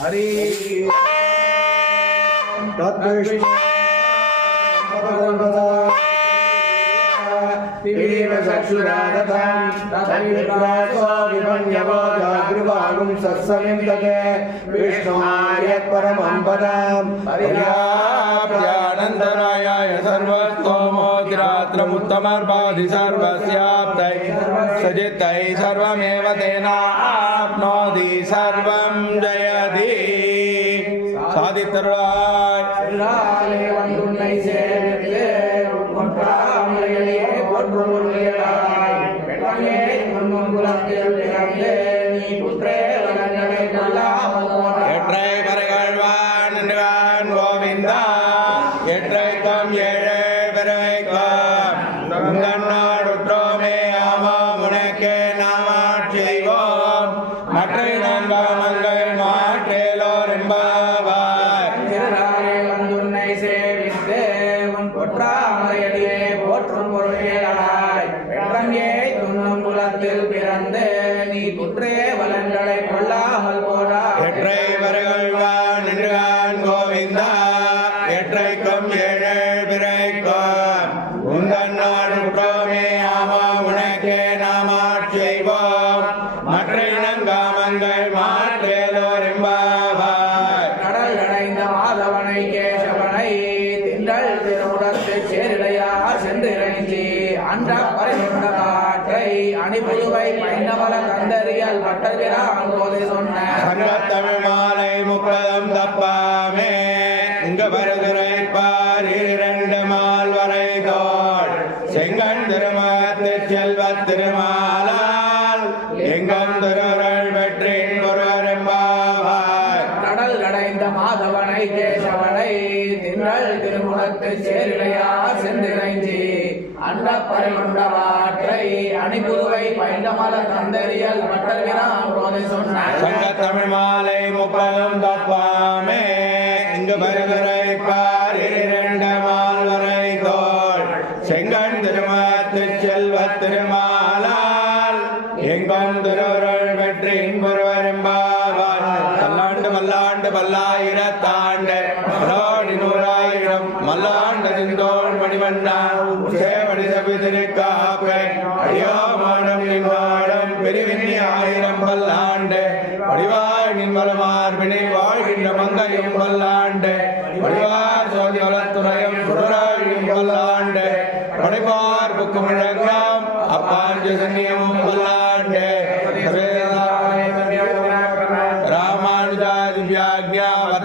हरे। विभञ्जवागृवागुं सत्समिन्दते विष्णुमार्यपरमं सर्वस्याप्तै सजितै सर्वमेव तेनाप्नोति सर्वं जय। வாழ்த்தி தருளாய். செல்லாலே வந்துன்னை சேர்த்து கொன்றாமலையே போற்றுள்ளாய் வெள்ளமே துன்பம் குலத்தில் ஏழை பெருமைக்கும் ஒற்றாமரையடியே போற்றும் பொருளையாய் வெற்றங்கே துன்னும் குலத்தில் பிறந்து நீ குற்றே வளங்களை கொள்ளாமல் போனாய். எற்றை பறைகள்வான் என்றான் கோவிந்தா. எற்றைக்கும் ஏழு பிறவைக்கம் உங்கண்ணாடுற்றோமே ஆமாம் உனக்கே நாமாட் செய்வோம். மற்ற இனங்காமங்கள் மாற்றேலோர் என்பாவாய் இறங்கி சென்றிறைஞ்சி அன்ற பரிசுண்ட காற்றை அணிபுதுவை பைந்தவல கந்தறியல் பட்டகிறான் போது சொன்ன. சங்கத்தமிழ் மாலை முப்பதம் தப்பாமே. இங்க வருதுரை பார் இரண்டு மால் வரை தோல் செங்கன் திருமத்து செல்வ திருமாலா மாதவனை கேசவனை திங்கள் திருமுகத்து சேரிலையா சென்றிறைஞ்சி அண்டப்பறை கொண்டவாற்றை காற்றை அணிபுதுவை பைந்தமல கந்தறியல் பட்டகிறான் போது சங்க தமிழ் மாலை முப்பதும் தப்பாமே இங்கு வருதுரை பார் இரண்டு மால்வரை தோல் செங்கன் திருமத்து செல்வ திருமாலால் எங்கும் திருவருள் வெற்றி இன்பொருவரெம்பாவார் பல்லாயிரத்தாண்டு மலோடி நூறாயிரம் மல்லாண்டு திந்தோள் மணிவண்ணா சேவடி சபி திருக்காப்பே அடியோ மாடம் பெருவினி ஆயிரம் பல்லாண்டு வடிவாய் நின் வளமார்பினை வாழ்கின்ற மங்கையும் பல்லாண்டு வடிவார் சோதி வளத்துறையும் சுடராழியும் பல்லாண்டு படைப்பார் புக்கு முழங்காம் அப்பாஞ்ச சன்னியமும்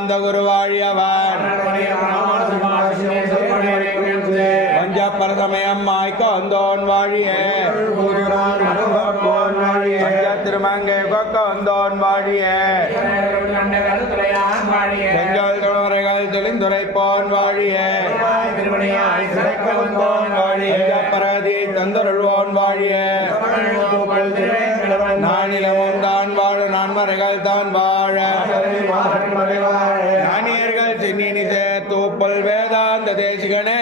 அனிநியமாந்த குருவாழியவன் பஞ்சப்பர சமயம் மாய்க்க வந்தோன் வாழியே திருமங்கை கொக்க வந்தோன் வாழியே தெளிந்துரைப்போன் வாழியே பரதி தந்தருள்வோன் வாழியே நானிலமும் தான் வாழ நான்மறைகள் தான் வாழ ஞானியர்கள் சென்னினி தூப்பல் வேதாந்த தேசிகனே.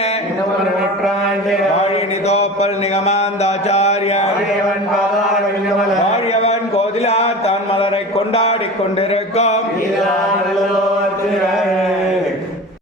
வாழினி தோப்பல் நிகமாந்தாச்சாரிய. வாழியவன் கோதிலார் தான் மலரை கொண்டாடி கொண்டிருக்கும்